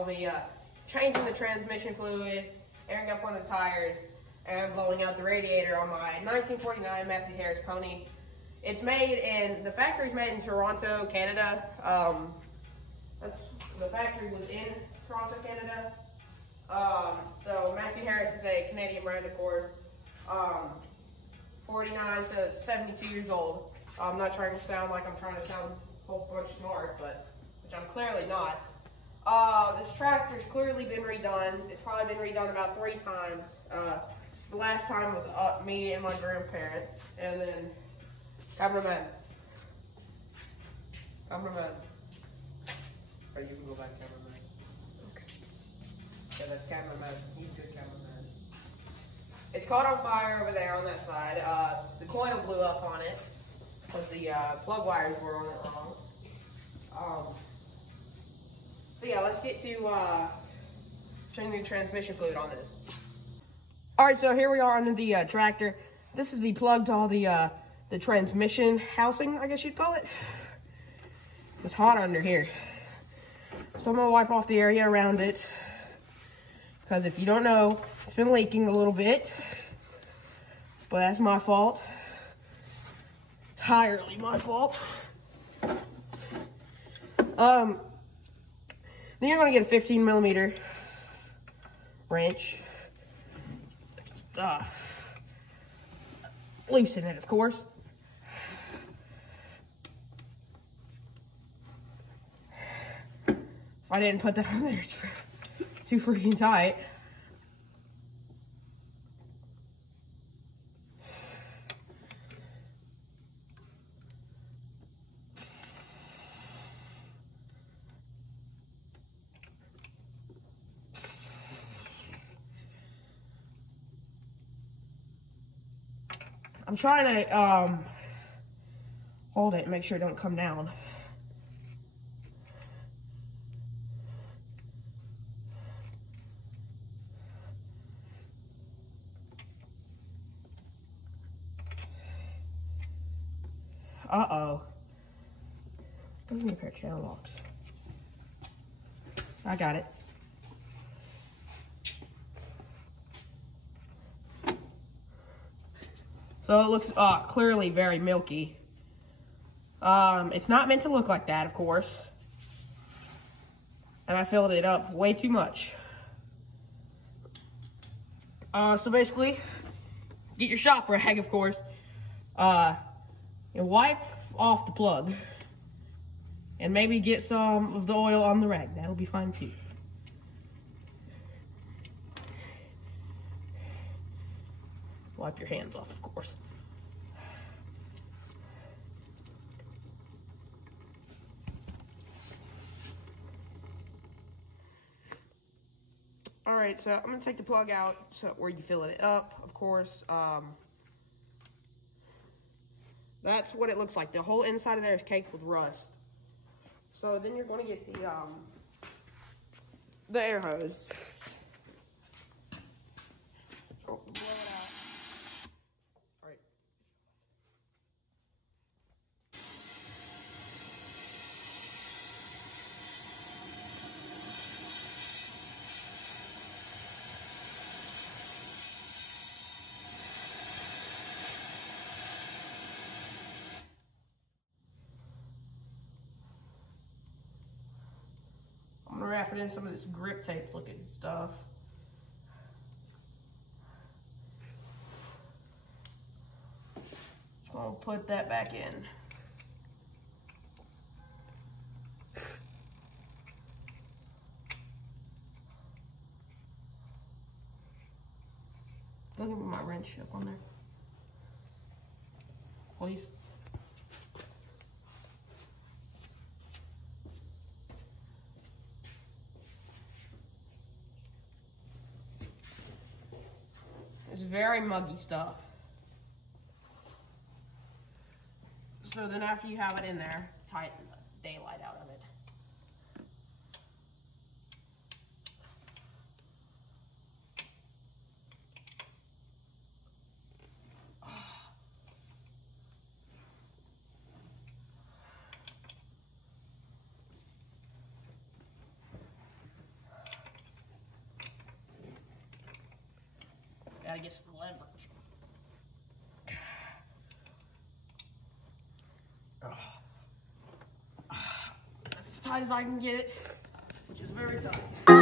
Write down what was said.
I'll be changing the transmission fluid, airing up one of the tires, and blowing out the radiator on my 1949 Massey Harris pony. It's made in, the factory's made in Toronto, Canada. The factory was in Toronto, Canada. So Massey Harris is a Canadian brand, of course. 49, so it's 72 years old. I'm not trying to sound like I'm trying to sound a whole bunch smart, but which I'm clearly not. This tractor's clearly been redone. It's probably been redone about 3 times. The last time was me and my grandparents, and then cameraman. Or you can go back, cameraman. Okay. Yeah, that's cameraman. He's a good cameraman. It's caught on fire over there on that side. The coil blew up on it because the plug wires were on it wrong. So yeah, let's get to changing the transmission fluid on this. All right, so here we are on the tractor. This is the plug to all the transmission housing, I guess you'd call it. It's hot under here. So I'm gonna wipe off the area around it, because if you don't know, it's been leaking a little bit, but that's my fault. Entirely my fault. Then you're gonna get a 15mm wrench. Loosen it, of course. If I didn't put that on there, it's too freaking tight. I'm trying to hold it and make sure it don't come down. Uh-oh. Give me a pair of channel locks. I got it. So it looks clearly very milky. It's not meant to look like that, of course. And I filled it up way too much. So basically, get your shop rag, of course. And wipe off the plug. And maybe get some of the oil on the rag. That'll be fine too. Wipe your hands off, of course. Alright, so I'm going to take the plug out where you fill it up, of course. That's what it looks like. The whole inside of there is caked with rust. So then you're going to get the air hose. Oh, blow it out. All right. I'm gonna wrap it in some of this grip tape looking stuff. I'll put that back in. Look at my wrench up on there. Please. It's very muggy stuff. So then after you have it in there, tighten the daylight out of it. Gotta get some leverage. That's as tight as I can get it, which is very tight.